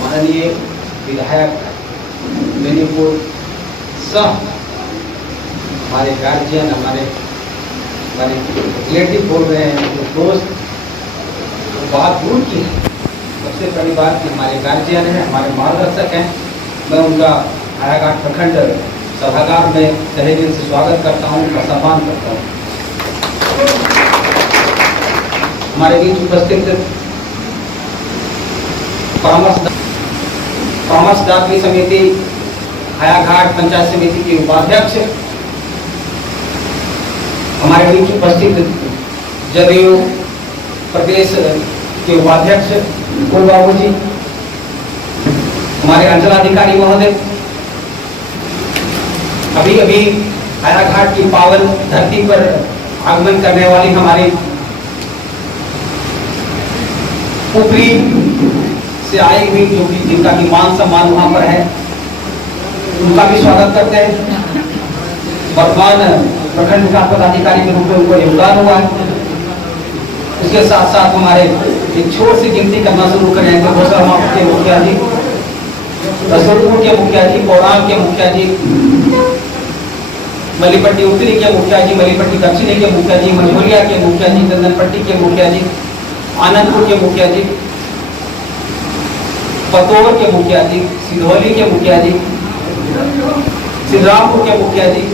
माननीय विधायक बेनीपुर सह हमारे गार्जियन, हमारे रिलेटिव बोल रहे हैं, जो दोस्त बहुत दूर की है, सबसे पहली बात कि हमारे गार्जियन हैं, हमारे मार्गदर्शक हैं। मैं उनका हायाघाट प्रखंड सभागार में तहे दिल से स्वागत करता हूँ, उनका सम्मान करता हूँ। हमारे बीच उपस्थित परामर्शदात्री समिति हायाघाट पंचायत समिति के उपाध्यक्ष, हमारे बीच उपस्थित जदयू प्रदेश के उपाध्यक्ष कुल बाबू जी, हमारे अंचलाधिकारी महोदय, अभी अभी हायाघाट की पावन धरती पर आगमन करने वाली हमारी ऊपरी से आई हुई, जो कि जिनका भी मान सम्मान वहां पर है, उनका भी स्वागत करते हैं। वर्तमान प्रखंड विकास पदाधिकारी के रूप में उनको योगदान हुआ है। उसके साथ साथ हमारे एक छोटी सी गिनती करना शुरू करें तो घोषणा के मुखिया जी, रसूलपुर के मुखिया जी, कोराम के मुखिया जी, मलीपट्टी उत्तरी के मुखिया जी, मलीपट्टी दक्षिणी के मुखिया जी, मझोलिया के मुखिया जी, चंदनपट्टी के मुखिया जी, आनंदपुर के मुखिया जी, पतोर के मुखिया जी, सिधौली के मुखिया जी, सिद्धरामपुर के मुखिया जी,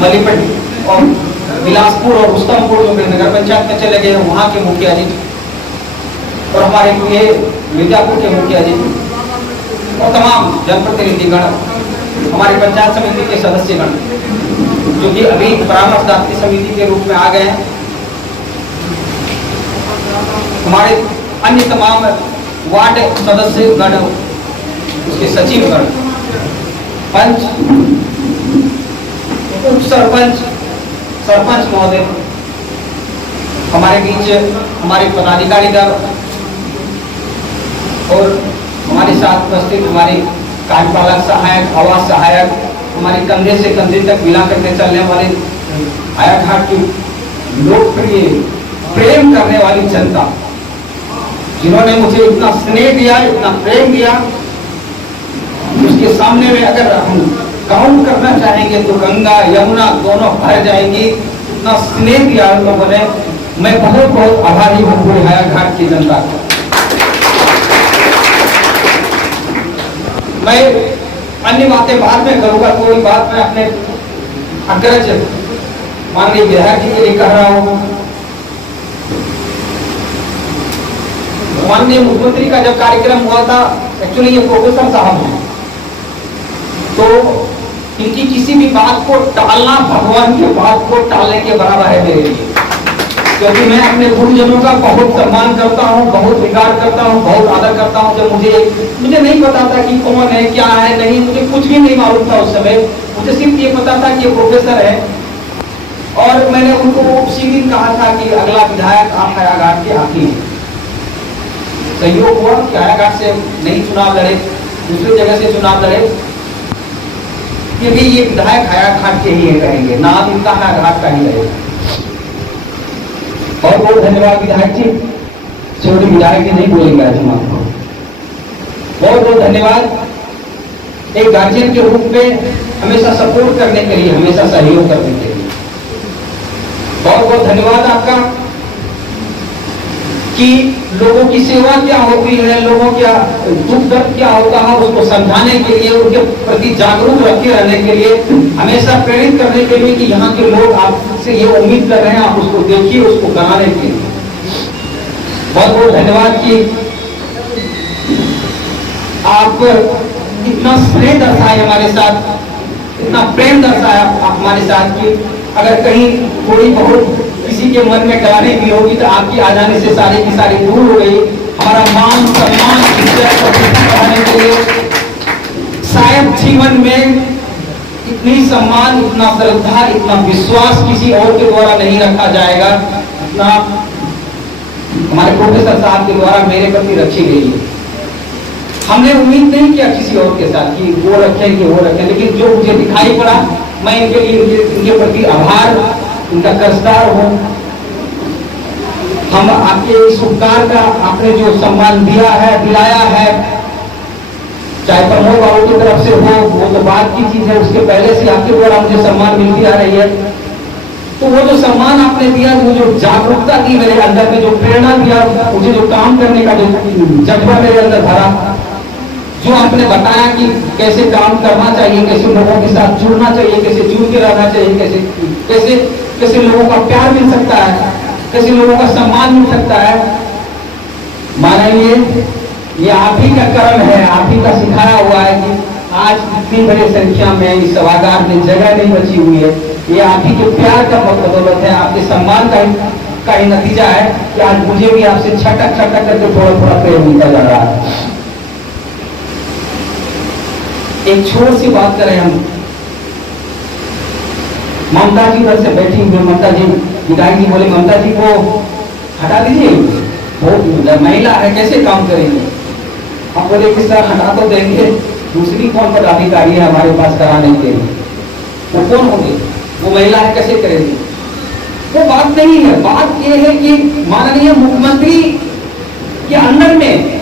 मलीपट्टी और बिलासपुर और रुस्तमपुर जो नगर पंचायत में चले गए वहाँ के मुखिया जी, और हमारे ये मिर्जापुर के मुखिया जी और तमाम जनप्रतिनिधिगण, हमारी पंचायत समिति के सदस्यगण जो कि अभी परामर्शदात्री समिति के रूप में आ गए हैं, हमारे अन्य तमाम वार्ड सदस्यगण, उसके सचिवगण, पंच, उप सरपंच, सरपंच महोदय, हमारे बीच हमारे पदाधिकारी दल और हमारे साथ उपस्थित हमारे कार्यपालक सहायक, आवास सहायक, हमारे कंधे से कंधे तक मिला करके चलने वाले हायाघाट की लोकप्रिय प्रेम करने वाली जनता, जिन्होंने मुझे इतना स्नेह दिया, इतना प्रेम दिया, उसके सामने में अगर हम काउंट करना चाहेंगे तो गंगा यमुना दोनों भर जाएंगी। इतना स्नेह दिया उन लोगों ने, मैं बहुत बहुत आभारी हूँ पूरे हायाघाट की जनता को। मैं अन्य बातें बाद में करूंगा, कोई बात मैं अपने अग्रज माननीय विधायक जी के लिए कह रहा हूँ। माननीय मुख्यमंत्री का जब कार्यक्रम हुआ था, एक्चुअली ये प्रोफेसर साहब हैं, तो इनकी किसी भी बात को टालना भगवान की बात को टालने के बराबर है मेरे लिए, क्योंकि मैं अपने गुरुजनों का बहुत सम्मान करता हूँ, बहुत विकार करता हूँ, बहुत आदर करता हूँ। जब मुझे नहीं पता था कि कौन है, क्या है, नहीं, मुझे कुछ भी नहीं मालूम था उस समय। मुझे सिर्फ ये पता था कि ये प्रोफेसर है, और मैंने उनको उसी दिन कहा था कि अगला विधायक आप हायाघाट के आप ही हैं। सहयोग हुआ कि हायाघाट से नहीं चुनाव लड़े, दूसरी जगह से चुनाव लड़े, क्योंकि ये विधायक हायाघाट के ही रहेंगे, नाम इनका हायाघाट का ही रहेगा। बहुत बहुत धन्यवाद विधायक जी, छोटे विधायक जी नहीं बोलेंगे आज हम आपको। बहुत बहुत धन्यवाद एक गार्जियन के रूप में हमेशा सपोर्ट करने के लिए, हमेशा सहयोग करने के लिए। बहुत बहुत धन्यवाद आपका कि लोगों की सेवा क्या होती है, लोगों का दुख दर्द क्या होता है, उसको समझाने के लिए, उनके प्रति जागरूक रखे रहने के लिए, हमेशा प्रेरित करने के लिए कि यहाँ के लोग आपसे ये उम्मीद कर रहे हैं, आप उसको देखिए, उसको बनाने के लिए। बहुत बहुत धन्यवाद कि आप इतना स्नेह दर्शाए हमारे साथ, इतना प्रेम दर्शाया हमारे साथ कि अगर कहीं थोड़ी बहुत किसी के मन में गलानी भी होगी तो आपकी आ जाने से सारी की सारी दूर हो गई। हमारा मान सम्मान इज्जत बढ़ाने के लिए शायद जीवन में इतनी सम्मान, इतना श्रद्धा, इतना विश्वास किसी और के द्वारा नहीं रखा जाएगा, इतना हमारे प्रोफेसर साहब के द्वारा मेरे प्रति रखी गई है। हमने उम्मीद नहीं किया किसी और के साथ कि वो रखें कि वो रखें, लेकिन जो मुझे दिखाई पड़ा, मैं इनके लिए इनके प्रति आभार, इनका कर्जदार हूँ। हम आपके इस उपकार का आपने जो सम्मान दिया है, दिलाया है, चाहे प्रमोद बाबू की तरफ से हो, वो तो बात की चीज है, उसके पहले से आपके द्वारा मुझे सम्मान मिलती आ रही है। तो वो जो सम्मान आपने दिया, वो जो जागरूकता दी मेरे अंदर में, जो प्रेरणा दिया, मुझे जो काम करने का जो जज्बा मेरे अंदर भरा, जो आपने बताया कि कैसे काम करना चाहिए, कैसे लोगों के साथ जुड़ना चाहिए, कैसे जुड़ के रहना चाहिए, कैसे कैसे कैसे लोगों का प्यार मिल सकता है, कैसे लोगों का सम्मान मिल सकता है। मानिए ये आप ही का कर्म है, आप ही का सिखाया हुआ है कि आज इतनी बड़ी संख्या में इस सभागार में जगह नहीं बची हुई है। ये आप ही के प्यार का बदौलत है, आपके सम्मान का ही नतीजा है कि आज मुझे भी आपसे छटक छटक करके थोड़ा थोड़ा प्रेम मिलता जा रहा है। एक छोटी सी बात करें हम, ममता जी उधर से बैठी हुई, ममता जी विधायक जी बोले ममता जी को हटा दीजिए, वो महिला है कैसे काम करेंगे। हम बोले कि सर हटा तो देंगे, दूसरी कौन पदाधिकारी है हमारे पास कराने के लिए, वो कौन होंगे, वो महिला है कैसे करेंगे। वो बात नहीं है, बात ये है कि माननीय मुख्यमंत्री के अंडर में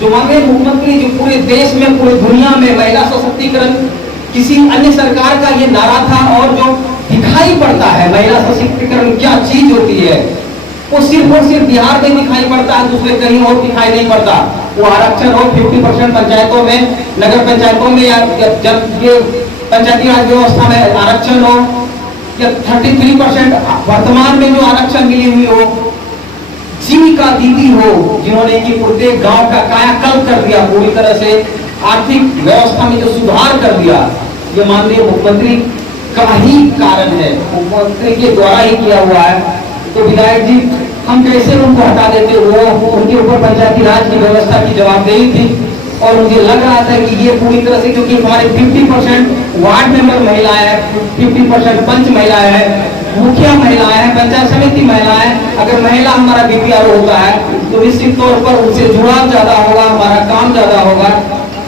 जो माननीय मुख्यमंत्री जो पूरे देश में पूरी दुनिया में महिला सशक्तिकरण किसी अन्य सरकार का ये नारा था, और जो दिखाई पड़ता है महिला सशक्तिकरण क्या चीज होती है, वो सिर्फ और सिर्फ बिहार में दिखाई पड़ता है, दूसरे कहीं और दिखाई नहीं पड़ता। वो आरक्षण हो 50% पंचायतों में, नगर पंचायतों में, या जब ये पंचायती राज व्यवस्था में आरक्षण हो, या 33% वर्तमान में जो आरक्षण मिली हुई हो, जीविका दीदी हो जिन्होंने कि प्रत्येक गांव का कायाकल्प कर दिया, पूरी तरह से आर्थिक व्यवस्था में जो सुधार कर दिया, ये माननीय मुख्यमंत्री का ही कारण है, मुख्यमंत्री के द्वारा ही किया हुआ है। तो विधायक जी हम कैसे उनको हटा देते, वो उनके ऊपर पंचायती राज की व्यवस्था की जवाबदेही थी, और मुझे लग रहा था कि ये पूरी तरह से, क्योंकि हमारे 50% वार्ड मेंबर महिलाएं हैं, 50% पंच महिलाएं हैं, मुखिया महिलाएं हैं, पंचायत समिति महिलाएं, अगर महिला हमारा बीपीआरओ होता है तो निश्चित तौर पर उनसे जुड़ाव ज्यादा होगा, हमारा काम ज्यादा होगा।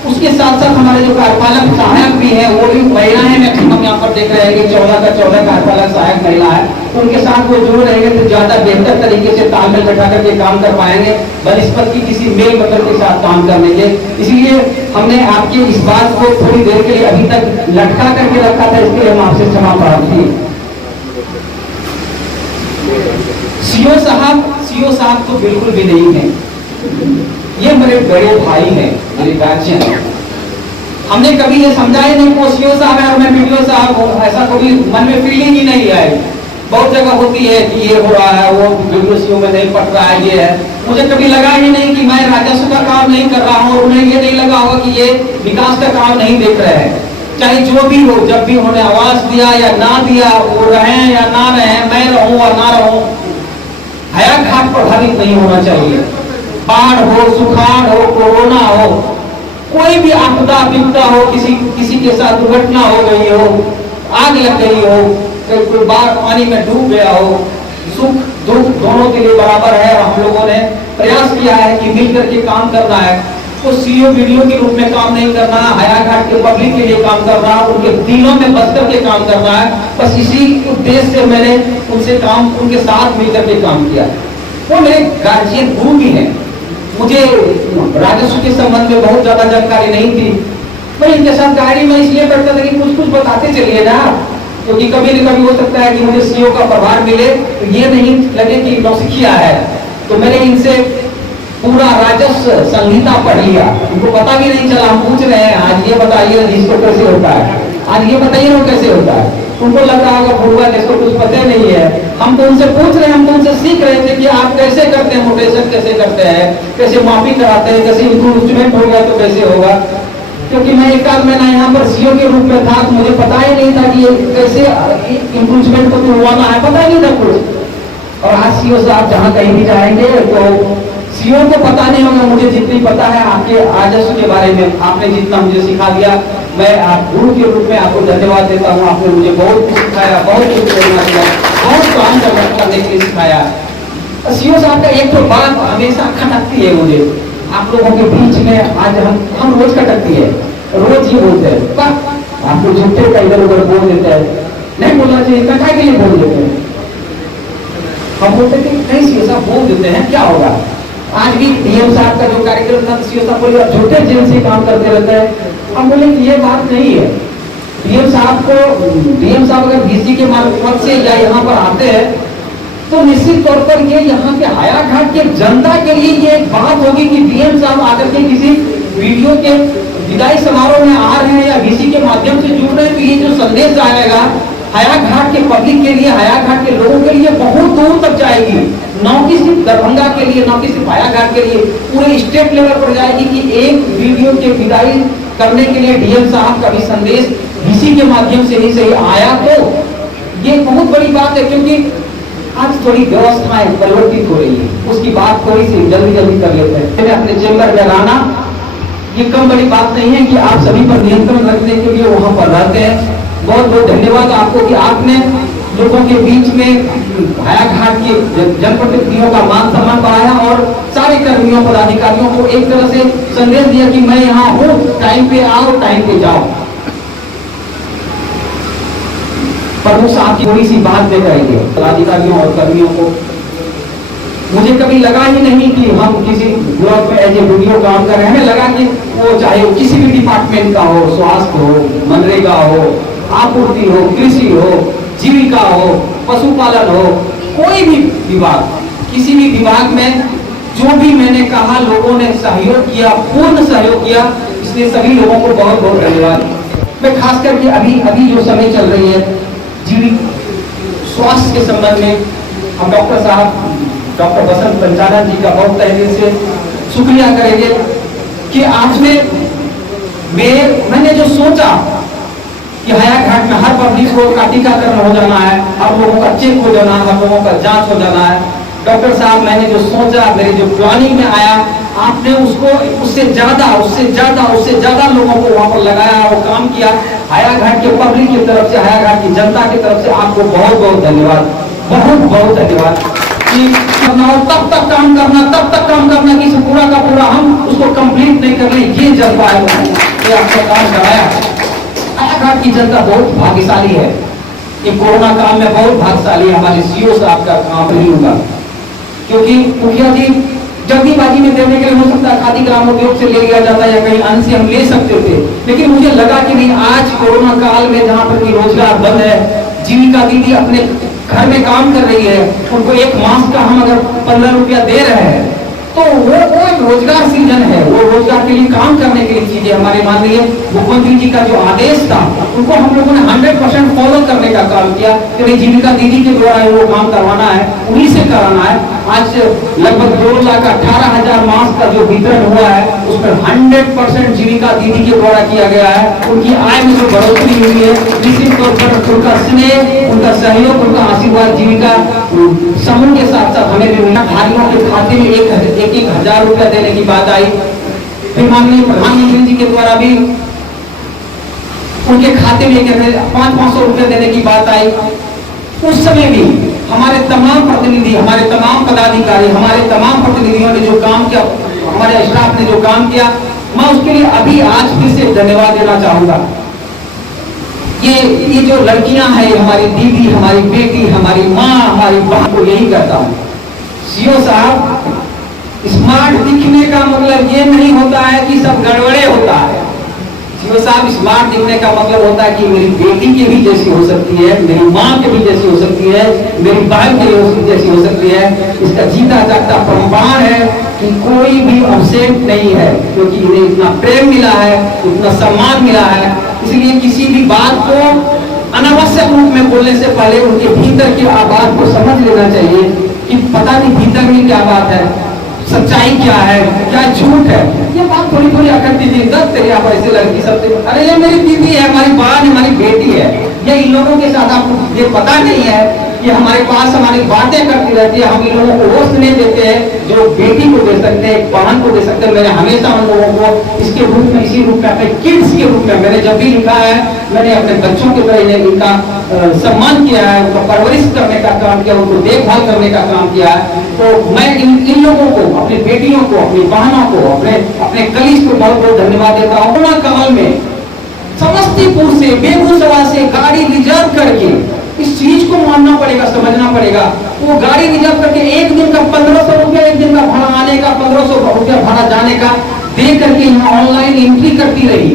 उसके साथ साथ हमारे जो कार्यपालक सहायक भी है वो भी महिलाएं, मैक्सिमम यहाँ पर देख रहे हैं कि 14 का 14 कार्यपालक सहायक महिला है, उनके साथ वो जुड़ रहेंगे तो ज्यादा बेहतर तरीके से तालमेल बैठा करके काम कर पाएंगे, बनस्पत की किसी मेल मतलब के साथ काम कर लेंगे। इसलिए हमने आपके इस बात को थोड़ी देर के लिए अभी तक लटका करके रखा था, इसके लिए हम आपसे क्षमा प्रार्थी। सीओ साहब तो बिल्कुल भी नहीं है, ये मेरे बड़े भाई हैं, मेरे गार्जियन हैं। हमने कभी ये समझा ही नहीं वो सीओ साहब है और मैं वीडियो साहब हूँ, ऐसा कभी मन में फीलिंग ही नहीं आई। बहुत जगह होती है कि ये हो रहा है, वो वीडियो सीओ में नहीं पड़ रहा है, ये है। मुझे कभी लगा ही नहीं कि मैं राजस्व का काम नहीं कर रहा हूँ, और उन्हें ये नहीं लगा होगा कि ये विकास का काम नहीं देख रहे हैं। चाहे जो भी हो, जब भी उन्होंने आवाज दिया या ना दिया, वो रहे या ना रहे, मैं रहूं या ना रहूं, हया घाट प्रभावित नहीं होना चाहिए। बाढ़ हो, सुखाड़ हो, कोरोना हो, कोई भी आपदा विपदा हो, किसी के साथ दुर्घटना हो गई हो, आग लग गई हो, कोई बाढ़ पानी में डूब गया हो, सुख दुख दोनों के लिए बराबर है। हम लोगों ने प्रयास किया है कि मिलकर के काम करना है, तो सीओ वीडियो के रूप में काम नहीं करना, हयाघाट के पब्लिक के लिए काम करना, उनके दिलों में बस करके काम करना है। बस इसी उद्देश्य से मैंने उनसे काम, उनके साथ मिलकर के काम किया। वो मेरे गार्जियन गुरु भी हैं। मुझे राजस्व के संबंध में बहुत ज्यादा जानकारी नहीं थी, मैं इनके साथ गाड़ी में इसलिए बैठता था कि कुछ बताते चलिए ना, क्योंकि कभी न कभी हो सकता है कि मुझे सीओ का प्रभार मिले तो ये नहीं लगे कि नौसिखिया है। तो मैंने इनसे पूरा राजस्व संहिता पढ़ लिया, उनको पता भी नहीं चला। हम पूछ रहे हैं आज ये बताइए इसको कैसे होता है, आज ये बताइए ना कैसे होता है। उनको लग रहा होगा भूलवा इसको कुछ पता नहीं है। हम तो उनसे पूछ रहे हैं, हम तो उनसे सीख रहे थे कि आप कैसे करते हैं, मोटेशन कैसे करते हैं, कैसे माफी कराते हैं, कैसे इंक्लूजमेंट हो गया तो कैसे होगा। क्योंकि मैं एक आध महीना यहाँ पर सीओ के रूप में था, तो मुझे पता ही नहीं था कि ये कैसे इंक्लूजमेंट को करवाना है, पता ही नहीं था कुछ। और आज सीओ साहब जहाँ कहीं भी जाएंगे तो सीओ को पता नहीं होगा, मुझे जितनी पता है आपके राजस्व के बारे में, आपने जितना मुझे सिखा दिया, मैं आप गुरु के रूप में आपको धन्यवाद देता हूँ। आपने मुझे बहुत कुछ सिखाया, बहुत कुछ प्रेरणा दिया, बहुत काम करने के लिए सिखाया। सीओ साहब का एक तो बात हमेशा खटकती है मुझे आप लोगों के बीच में, आज हम रोज खटकती है, रोज ये बोलते हैं आपको झूठे का इधर उधर बोल देते हैं, नहीं बोलना चाहिए, कटा के लिए बोल देते हैं। हम बोलते थे नहीं सीओ साहब बोल देते हैं क्या होगा। आज भी डीएम साहब का जो कार्यक्रम था सीओ साहब बोले झूठे जेल से काम करते रहते हैं। हम बोले कि ये बात नहीं है। डीएम साहब अगर बीसी के मार्फत से या यहाँ पर आते हैं तो निश्चित तौर पर ये यहाँ के हायाघाट के जनता के लिए ये एक बात होगी कि डीएम साहब आकर के किसी वीडियो के विदाई समारोह में आ रहे हैं या बीसी के माध्यम से जुड़ रहे हैं, तो ये जो संदेश आएगा हायाघाट के पब्लिक के लिए, हायाघाट के लोगों के लिए बहुत दूर तक जाएगी। न कि सिर्फ दरभंगा के लिए, न कि सिर्फ हायाघाट के लिए, पूरे स्टेट लेवल पर जाएगी कि एक वीडियो के विदाई करने के लिए डीएम साहब का भी संदेश बीसी के माध्यम से ही सही आया, तो ये बहुत बड़ी बात है। क्योंकि आज थोड़ी व्यवस्थाएं परिवर्तित हो रही है, उसकी बात थोड़ी सी जल्दी कर लेते हैं। मैं अपने चेंबर में रहना ये कम बड़ी बात नहीं है कि आप सभी पर नियंत्रण रखने के लिए वहां पर रहते हैं। बहुत बहुत धन्यवाद आपको कि आपने लोगों के बीच में हायाघाट के जनप्रतिनिधियों का मान सम्मान बढ़ाया और सारे कर्मियों पदाधिकारियों को एक तरह से संदेश दिया कि मैं यहाँ हूँ, टाइम पे आओ, टाइम पे जाओ। प्रमुख साहब की थोड़ी सी बात दे पाएंगे पदाधिकारियों और कर्मियों को। मुझे कभी लगा ही नहीं कि हम किसी ब्लॉक में एज ए वीडियो काम कर रहे हैं। हमें लगा कि वो चाहे किसी भी डिपार्टमेंट का हो, स्वास्थ्य हो, मनरेगा हो, आपूर्ति हो, कृषि हो, जीविका हो, पशुपालन हो, कोई भी विभाग, किसी भी विभाग में जो भी मैंने कहा लोगों ने सहयोग किया, पूर्ण सहयोग किया, इसलिए सभी लोगों को बहुत बहुत धन्यवाद। मैं खास करके अभी जो समय चल रही है स्वास्थ्य के संबंध में हम डॉक्टर बसंत पंचानन जी का बहुत तहे से शुक्रिया करेंगे कि आपने मैंने जो सोचा कि हायाघाट में हर पब्लिक को का टीकाकरण हो जाना है, हर लोगों का चेक हो जाना है, हर लोगों का जांच हो जाना है। डॉक्टर साहब मैंने जो सोचा, मेरे जो प्लानिंग में आया, आपने उसको उससे ज्यादा लोगों को वहां पर लगाया, वो काम किया। हायाघाट के पब्लिक की तरफ से, हायाघाट की जनता की तरफ से आपको बहुत बहुत धन्यवाद, बहुत बहुत धन्यवाद। तब तक काम करना कि पूरा का पूरा हम उसको कंप्लीट नहीं कर रहे, ये जज्बा है आपका काम कराया। हायाघाट की जनता बहुत भाग्यशाली है, ये कोरोना काल में बहुत भाग्यशाली है। हमारे सीओ साहब का काम नहीं होगा, क्योंकि मुखिया जी जल्दीबाजी में देने के लिए हो सकता है खादी ग्रामोद्योग से ले लिया जाता है या कहीं अन्य से हम ले सकते थे, लेकिन मुझे लगा कि नहीं, आज कोरोना काल में जहाँ पर रोजगार बंद है, जीविका दीदी अपने घर में काम कर रही है, उनको एक मास का हम अगर 15 रुपया दे रहे हैं तो वो एक रोजगार सृजन है, वो रोजगार के लिए काम करने के लिए चीजें। हमारे माननीय मुख्यमंत्री जी का जो आदेश था उनको हम लोगों ने 100% फॉलो करने का काम किया कि जीविका दीदी के द्वारा वो काम करवाना है, उन्हीं से कराना है। आज लगभग 2,18,000 मास्क का जो वितरण हुआ है उसमें 100% जीविका दीदी के द्वारा किया गया है। उनकी आय में जो बढ़ोतरी हुई है, निश्चित तौर पर उनका स्नेह, उनका सहयोग, उनका आशीर्वाद जीविका समूह के साथ साथ हमें भी मिला। भाइयों के खाते में 1,000 रुपया देने की बात आई। फिर माननीय प्रधानमंत्री जी के द्वारा भी उनके खाते में 500 रुपया देने की बात आई। उस समय भी हमारे तमाम प्रतिनिधि, हमारे तमाम पदाधिकारी, हमारे तमाम प्रतिनिधियों ने जो काम किया, हमारे स्टाफ ने जो काम किया, मैं उसके लिए अभी आज फिर से धन्यवाद देना चाहूंगा। ये जो लड़कियां हैं, हमारी दीदी, हमारी बेटी, हमारी माँ, हमारी बहन को यही कहता हूँ, सीओ साहब स्मार्ट दिखने का मतलब ये नहीं होता है कि सब गड़बड़े होता है। सीओ साहब स्मार्ट दिखने का मतलब होता है कि मेरी बेटी के भी जैसी हो सकती है, मेरी माँ के भी जैसी हो सकती है, मेरी बहन के भी जैसी हो सकती है। इसका जीता जागता प्रमाण है कि कोई भी अपसेट नहीं है, क्योंकि इन्हें इतना प्रेम मिला है, इतना सम्मान मिला है। इसलिए किसी भी बात को अनावश्यक रूप में बोलने से पहले उनके भीतर की आवाज को समझ लेना चाहिए कि पता नहीं भीतर में क्या बात है, सच्चाई क्या है, क्या झूठ है। ये बात थोड़ी थोड़ी अकड़ दीजिए, 10 तेरे आप ऐसे लड़की सबसे, अरे ये मेरी बीवी है, हमारी बहन, हमारी बेटी है। ये इन लोगों के साथ आपको ये पता नहीं है कि हमारे पास हमारी बातें करती रहती है, हम इन लोगों को वो स्नेह देते हैं जो बेटी को दे सकते हैं, बहन को दे सकते हैं। मैंने हमेशा उन लोगों को इसके रूप में, इसी रूप में, अपने किड्स के रूप में मैंने जब भी लिखा है, मैंने अपने बच्चों की तरह इनका सम्मान किया है, उनको परवरिश करने का काम किया, उनको देखभाल करने का काम किया है। तो मैं इन लोगों को, अपनी बेटियों को, अपनी बहनों को, अपने कलीग को बहुत बहुत धन्यवाद देता हूँ। कोरोना काल में समस्तीपुर से, बेगूसराय से गाड़ी रिजर्व करके इस चीज को मानना पड़ेगा, समझना पड़ेगा। वो गाड़ी रिजर्व करके एक दिन का 1500 रुपया, एक दिन का भाड़ा आने का, 1500 रुपया भाड़ा जाने का दे करके यहाँ ऑनलाइन एंट्री करती रही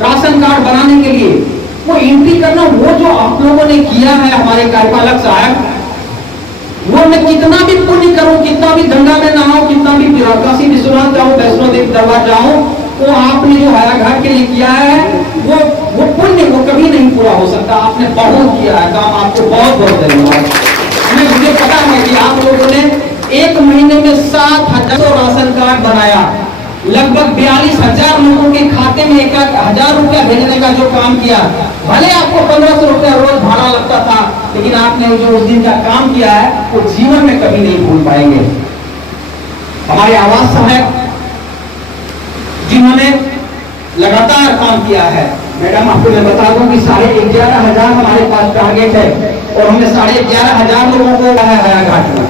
राशन कार्ड बनाने के लिए। वो एंट्री करना, वो जो आप लोगों ने किया है हमारे कार्यपालक साहब, वो मैं कितना भी पुण्य करूं, कितना भी गंगा में नहाऊं, कितना भी काशी विश्वनाथ जाऊं, वैष्णो देवी दरबार जाऊं, वो आपने जो हायाघाट के लिए किया है वो पुण्य वो कभी नहीं पूरा हो सकता। आपने बहुत किया है काम, आपको बहुत बहुत धन्यवाद। मुझे पता है कि आप लोगों ने एक महीने में 7,000 राशन कार्ड बनाया, लगभग 42,000 लोगों के खाते में 1,000 रुपया भेजने का जो काम किया। भले आपको 1500 रुपया रोज भाड़ा लगता था, लेकिन आपने जो उस दिन का काम किया है वो जीवन में कभी नहीं भूल पाएंगे। हमारे आवास सहायक जिन्होंने लगातार काम किया है, मैडम आपको मैं बता दूं कि 11,500 हमारे पास टारगेट है और हमने 11,500 लोगों को हायाघाट में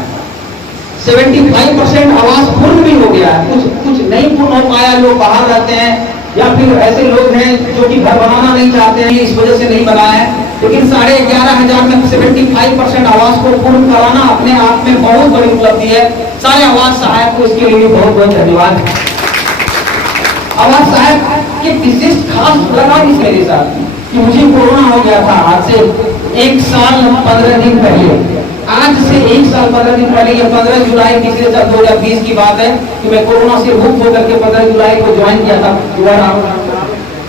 75% आवास पूर्ण भी हो गया है। कुछ नहीं पूर्ण हो पाया, लोग बाहर रहते हैं या फिर ऐसे लोग हैं जो कि घर बनाना नहीं चाहते हैं, इस वजह से नहीं बनाया है। लेकिन 11,500 में 75% आवास को पूर्ण कराना अपने आप में बहुत बड़ी उपलब्धि है। सारे आवास सहायक को इसके लिए बहुत बहुत धन्यवाद। आवास सहायक के विशिष्ट खास लगा इस मेरे साथ कि मुझे कोरोना हो गया था आज से 1 साल 15 दिन पहले। आज से 1 साल 15 दिन पहले, ये 15 जुलाई पिछले साल 2020 की बात है कि मैं कोरोना से मुक्त होकर के 15 जुलाई को ज्वाइन किया था दोबारा।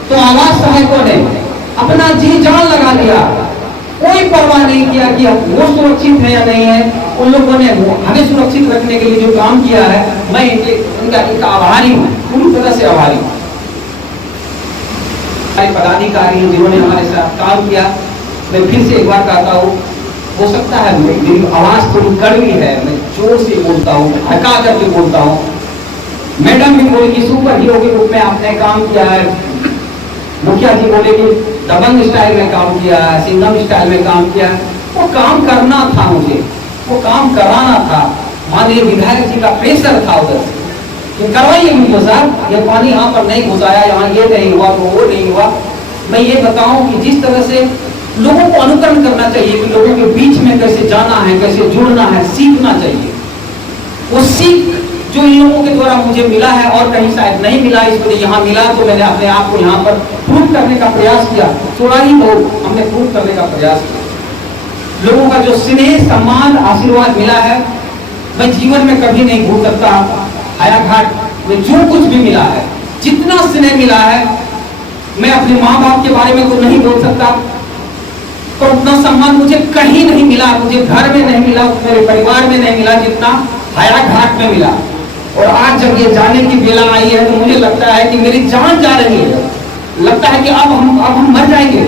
तो आवास सहायकों ने अपना जी जान लगा दिया, कोई परवाह नहीं किया कि वो सुरक्षित है या नहीं है। उन लोगों ने हमें सुरक्षित रखने के लिए जो काम किया है, मैं उनका आभारी हूँ, पूरी तरह से आभारी हूँ। पदाधिकारी जिन्होंने हमारे साथ काम किया, मैं फिर से एक बार कहता हूँ, हो सकता है मेरी आवाज थोड़ी कड़वी है, मैं जोर से बोलता हूँ, हका करके बोलता हूँ। मैडम भी बोले कि सुपर हीरो के रूप में आपने काम किया है, मुखिया जी बोले कि दबंग स्टाइल में काम किया है, सिंघम स्टाइल में काम किया है। वो काम करना था, मुझे वो काम कराना था। माननीय विधायक जी का प्रेशर था उधर कि करवाइए मुझे साहब, ये पानी यहाँ पर नहीं घुसाया, यहाँ ये नहीं हुआ, वो नहीं हुआ। मैं ये बताऊं कि जिस तरह से लोगों को अनुकरण करना चाहिए कि लोगों के बीच में कैसे जाना है, कैसे जुड़ना है, सीखना चाहिए। वो सीख जो इन लोगों के द्वारा मुझे मिला है और कहीं शायद नहीं मिला, इस वजह यहाँ मिला, तो मैंने अपने आप को यहाँ पर प्रूव करने का प्रयास किया। थोड़ा ही बहुत हमने प्रूव करने का प्रयास किया। लोगों का जो स्नेह, सम्मान, आशीर्वाद मिला है, मैं जीवन में कभी नहीं भूल सकता। हायाघाट में जो कुछ भी मिला है, जितना स्नेह मिला है, मैं अपने माँ बाप के बारे में तो नहीं बोल सकता, तो उतना सम्मान मुझे कहीं नहीं मिला, मुझे घर में नहीं मिला, मेरे परिवार में नहीं मिला, जितना हायाघाट में मिला। और आज जब ये जाने की बेला आई है, तो मुझे लगता है कि मेरी जान जा रही है, लगता है कि अब हम मर जाएंगे।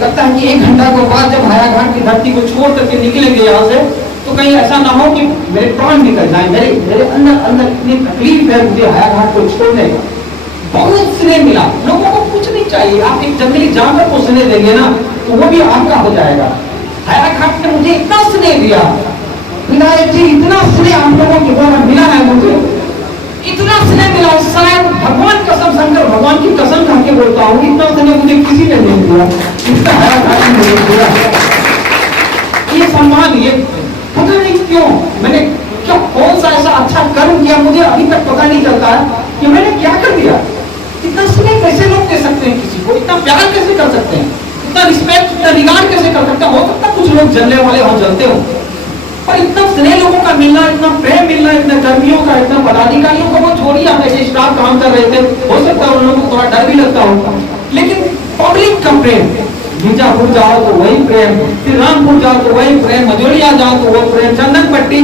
लगता है कि 1 घंटा के बाद जब हायाघाट की धरती को छोड़ करके निकलेंगे यहाँ से, तो कहीं ऐसा ना हो कि मेरे प्राण निकल जाए। मेरे अंदर इतनी तकलीफ है मुझे हायाघाट को छोड़ने का। बहुत स्नेह मिला, लोगों को कुछ नहीं चाहिए, आप एक जंगली जानवर को स्नेह देंगे ना, तो वो भी आपका हो जाएगा। हायाघाट ने मुझे इतना स्नेह दिया, विधायक जी, इतना स्नेह आप लोगों के द्वारा मिला है, मुझे इतना स्नेह मिला, शायद भगवान कसम, शंकर भगवान की कसम खा के बोलता हूँ, इतना स्नेह मुझे किसी ने नहीं दिया, इतना हायाघाट ने मुझे दिया। ये सम्मान, ये पता नहीं क्यों मैंने कौन सा ऐसा अच्छा कर्म किया, मुझे अभी तक पता नहीं चलता है कि मैंने क्या कर दिया। इतना स्नेह कैसे लोग दे सकते हैं किसी को, इतना प्यार कैसे कर सकते हैं, इतना रिस्पेक्ट, इतना रिगार्ड कैसे कर सकते हैं। हो सकता है कुछ लोग जलने वाले हो, जलते हो, पर इतना स्नेह लोगों का मिलना, इतना प्रेम मिलना, इतने कर्मियों का, इतना पदाधिकारियों का, वो छोड़िए, आप ऐसे स्टाफ काम कर रहे थे, हो सकता है उन लोगों को थोड़ा डर भी लगता होगा, लेकिन पब्लिक का प्रेम, बीजापुर जाओ तो वही प्रेम, फिर रामपुर जाओ तो वही प्रेम, मजोलिया जाओ तो वो प्रेम, चंदन पट्टी,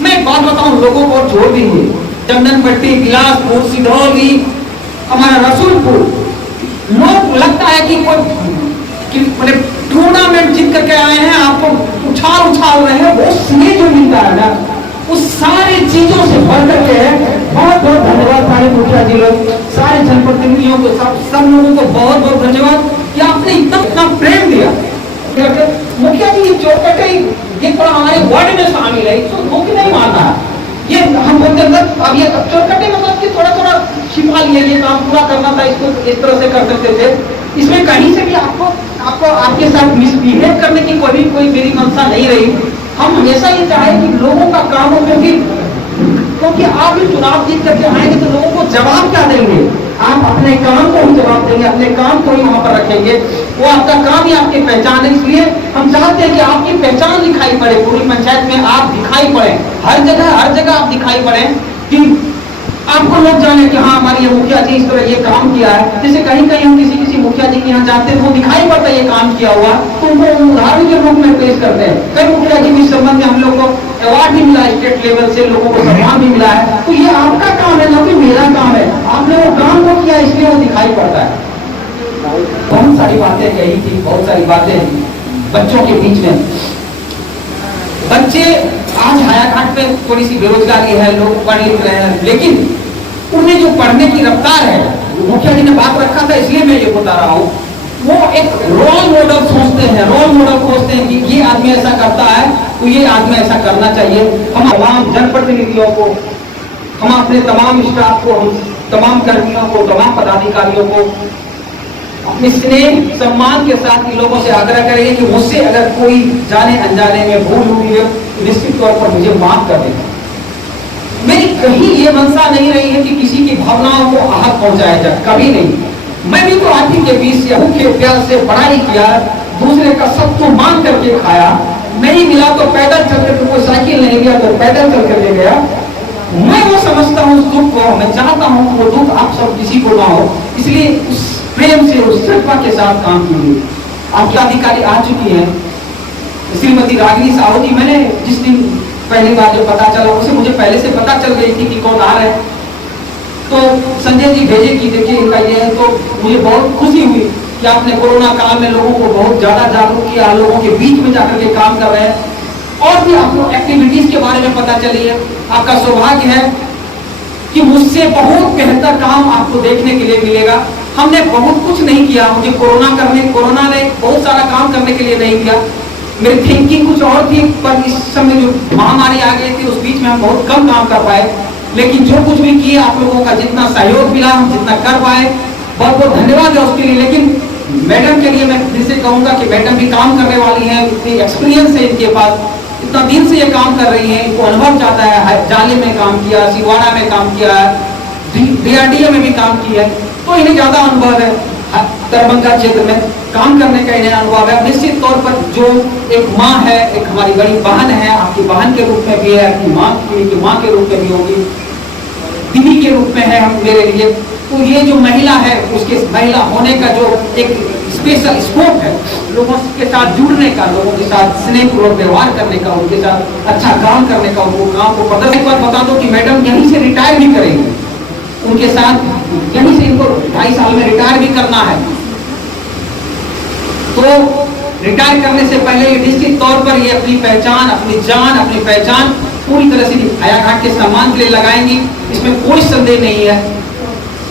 मैं एक बात बताऊं, लोगों को छोड़ दीजिए, चंदन पट्टी, बिलासपुर, सिधौली, हमारा रसूलपुर, लोग लगता है कि कोई टूर्नामेंट जीत करके आए हैं, आपको उछाल रहे हैं, वो स्नेह जो मिलता है ना, उस सारी चीजों से भर करके है। बहुत बहुत धन्यवाद सारे मुखिया जी लोग, सारे जनप्रतिनिधियों को, सब लोगों को बहुत बहुत धन्यवाद कि आपने इतना प्रेम दिया। मुखिया जी, ये चौकटे ये थोड़ा हमारे वार्ड में शामिल है, इसको धोखे नहीं मारना है। ये हम बोलते हैं अब ये चौकटे मतलब कि थोड़ा थोड़ा छिपा लिया, ये काम पूरा करना था, इसको इस तरह से कर सकते थे। इसमें कहीं से भी आपको आपके साथ मिसबिहेव करने की कोई मेरी मंशा नहीं रही। हम हमेशा ये चाहें कि लोगों का काम हो, क्योंकि आप भी चुनाव जीत करके आएंगे तो लोगों को जवाब क्या देंगे? आप अपने काम को ही जवाब देंगे, अपने काम को ही वहां पर रखेंगे, वो आपका काम ही आपकी पहचान है। इसलिए हम चाहते हैं कि आपकी पहचान दिखाई पड़े, पूरी पंचायत में आप दिखाई पड़े, हर जगह आप दिखाई पड़े, कि आपको लोग जाने कि हाँ हमारी ये मुखिया जी इस तरह ये काम किया है। जैसे कहीं कहीं हम किसी मुखिया जी के यहाँ जाते हैं तो दिखाई पड़ता है ये काम किया हुआ, तो उनको उदाहरण के रूप में पेश करते हैं। कई मुखिया जी के संबंध में हम लोग को अवार्ड भी मिला, स्टेट लेवल से लोगों को सम्मान भी मिला है। तो ये आपका काम है, ना कि मेरा काम है। आपने वो काम को किया इसलिए वो दिखाई पड़ता है। बहुत सारी बातें कही थी, बहुत सारी बातें बच्चों के बीच में। बच्चे आज हायाघाट पे थोड़ी सी बेरोजगारी है, लोग पढ़ लिख रहे हैं, लेकिन उन्हें जो पढ़ने की रफ्तार है, मुखिया जी ने बात रखा था इसलिए मैं ये बता रहा हूँ, वो एक रोल मॉडल सोचते हैं, रोल मॉडल सोचते हैं कि ये आदमी ऐसा करता है तो ये आदमी ऐसा करना चाहिए। हम तमाम जनप्रतिनिधियों को, हम अपने तमाम स्टाफ को, हम तमाम कर्मियों को, तमाम पदाधिकारियों को अपने स्नेह सम्मान के साथ इन लोगों से आग्रह करेंगे कि मुझसे अगर कोई जाने अनजाने में भूल हुई है तो निश्चित तौर पर मुझे माफ कर देना। मेरी कहीं ये मंशा नहीं रही है कि किसी की भावनाओं को आहत पहुंचाया जाए, कभी नहीं। मैं भी तो आप ही के बीच से भूखे प्यास से पढ़ाई किया, दूसरे का सब तो मांग करके खाया, नहीं मिला तो पैदल चल करके, कोई साइकिल नहीं मिला तो पैदल चल कर ले गया। मैं वो समझता हूँ उस दुख को, मैं चाहता हूँ वो दुख आप सब किसी को ना हो, इसलिए उस प्रेम से, उस श्रद्धा के साथ काम कीजिए। आपकी अधिकारी आ चुकी है श्रीमती रागिनी साहू जी। मैंने जिस दिन पहली बार जब पता चला, उसे मुझे पहले से पता चल गई थी कि कौन आ रहा है, तो संजय जी भेजे कि देखिए इनका ये है। तो मुझे बहुत खुशी हुई कि आपने कोरोना काल में लोगों को बहुत ज्यादा जागरूक किया, लोगों के बीच में जाकर के काम कर रहे हैं, और भी आपको एक्टिविटीज के बारे में पता चली है। आपका सौभाग्य है कि मुझसे बहुत बेहतर काम आपको देखने के लिए मिलेगा। हमने बहुत कुछ नहीं किया, मुझे कोरोना ने बहुत सारा काम करने के लिए नहीं किया, मेरी थिंकिंग कुछ और थी, पर इस समय जो महामारी आ गई थी उस बीच में हम बहुत कम काम कर पाए। लेकिन जो कुछ भी किए, आप लोगों का जितना सहयोग मिला, हम जितना कर पाए, बहुत बहुत धन्यवाद है उसके लिए। लेकिन मैडम के लिए मैं फिर से कहूंगा कि मैडम भी काम करने वाली हैं, इतनी एक्सपीरियंस है इनके पास, इतना दिन से ये काम कर रही हैं, इनको अनुभव जाता है। जाले में काम किया, सिवाड़ा में काम किया है, DRDO में भी काम किया है, तो इन्हें ज्यादा अनुभव है। दरभंगा क्षेत्र में काम करने का इन्हें अनुभव है। निश्चित तौर पर जो एक माँ है, एक हमारी बड़ी बहन है, आपकी बहन के रूप में भी है, आपकी माँ के रूप में भी होगी, दीदी के रूप में है हम मेरे लिए। तो ये जो महिला है, उसके महिला होने का जो एक स्पेशल स्कोप है, लोगों के साथ जुड़ने का, लोगों के साथ स्नेहपूर्वक व्यवहार करने का, उनके साथ अच्छा काम करने का, उनको काम को प्रदर्शित पर बता दो कि मैडम यहीं से रिटायर भी करेंगे, उनके साथ यहीं से इनको 2.5 साल में रिटायर भी करना है। तो रिटायर करने से पहले निश्चित तौर पर ये अपनी पहचान, अपनी जान, अपनी पहचान पूरी तरह से हायाघाट के सम्मान के लिए लगाएंगी, इसमें कोई संदेह नहीं है।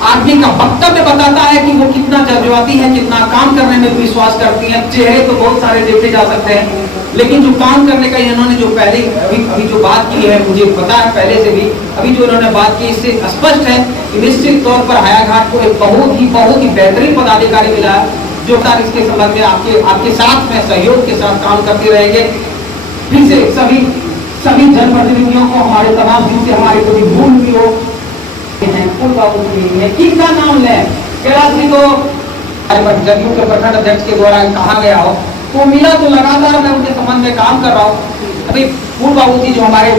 आदमी का वक्तव्य बताता है कि वो कितना जज्बाती है, कितना काम करने में विश्वास करती है। चेहरे तो बहुत सारे देखे जा सकते हैं, लेकिन जो काम करने का इन्होंने जो पहले अभी जो बात की है, मुझे पता है पहले से भी, अभी जो इन्होंने बात की इससे स्पष्ट है कि निश्चित तौर पर हायाघाट को एक बहुत ही बेहतरीन पदाधिकारी मिला है, जो इसके संबंध में आपके साथ में सहयोग के साथ काम करते रहेंगे। फिर से सभी जनप्रतिनिधियों को हमारे तमाम दिन से हमारे कोई भूल भी हो किसका नाम लें, कैलाशी को जदयू के प्रखंड अध्यक्ष के द्वारा कहा गया हो तो मिला, तो लगातार मैं उनके संबंध में काम कर रहा हूँ। अभी पूर्व बाबू जी जो हमारे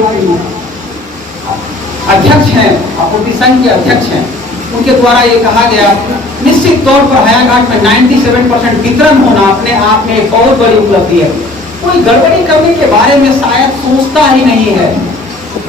अध्यक्ष हैं, आपूर्ति संघ के अध्यक्ष हैं, उनके द्वारा ये कहा गया, निश्चित तौर पर हायाघाट में 97% वितरण होना अपने आप में एक बहुत बड़ी उपलब्धि है। कोई गड़बड़ी करने के बारे में शायद सोचता ही नहीं है।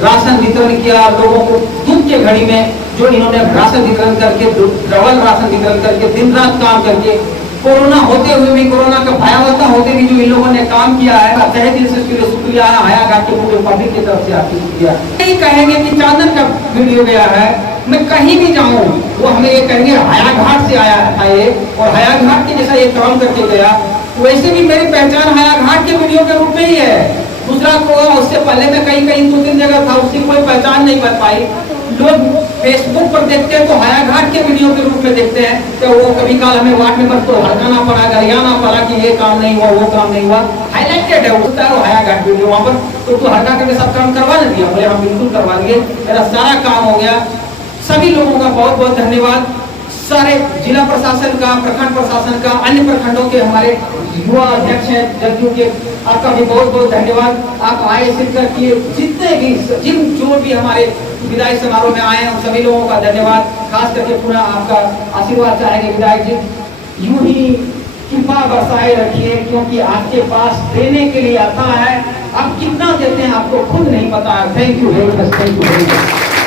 राशन वितरण किया लोगों को दुख के घड़ी में, जो इन्होंने राशन वितरण करके, डबल राशन वितरण करके, दिन रात काम करके, कोरोना होते हुए भी, कोरोना का भयावहता होते भी जो इन लोगों ने काम किया है, तहे दिल से उसके लिए शुक्रिया है। हायाघाट के पूरे पब्लिक की तरफ से आपकी शुक्रिया। यही कहेंगे कि चांदन का वीडियो गया है, मैं कहीं भी जाऊं वो हमें ये कहेंगे हायाघाट से आया था ये, और हायाघाट के जैसा ये काम करके गया। वैसे भी मेरी पहचान हायाघाट के वीडियो के रूप में ही है। दूसरा को उससे पहले मैं कहीं 2-3 जगह था, उसकी कोई पहचान नहीं बन पाई। लोग फेसबुक पर देखते हैं तो हायाघाट के वीडियो के रूप में देखते हैं, तो वो कभी काल हमें वार्ड मेंबर को हड़काना पड़ा, गरियाना पड़ा कि ये काम नहीं हुआ, वो काम नहीं हुआ, हाईलाइटेड है होता है वो हायाघाट वीडियो वहाँ पर, तो तू हड़का करके सब काम करवा ना दिया, बोले हम बिल्कुल करवा दिए, मेरा सारा काम हो गया। सभी लोगों का बहुत बहुत धन्यवाद, सारे जिला प्रशासन का, प्रखंड प्रशासन का, अन्य प्रखंडों के हमारे युवा अध्यक्ष हैं जदयू के, आपका भी बहुत बहुत धन्यवाद। आप आए, शिरकत किए, जितने भी जो भी हमारे विदाई समारोह में आए हैं उन सभी लोगों का धन्यवाद। खास करके पूरा आपका आशीर्वाद चाहेंगे विधायक जी, यूं ही कृपा बरसाए रखिए, क्योंकि आपके पास देने के लिए आता है, आप कितना देते हैं आपको खुद नहीं पता है। Thank you very much, thank you very much.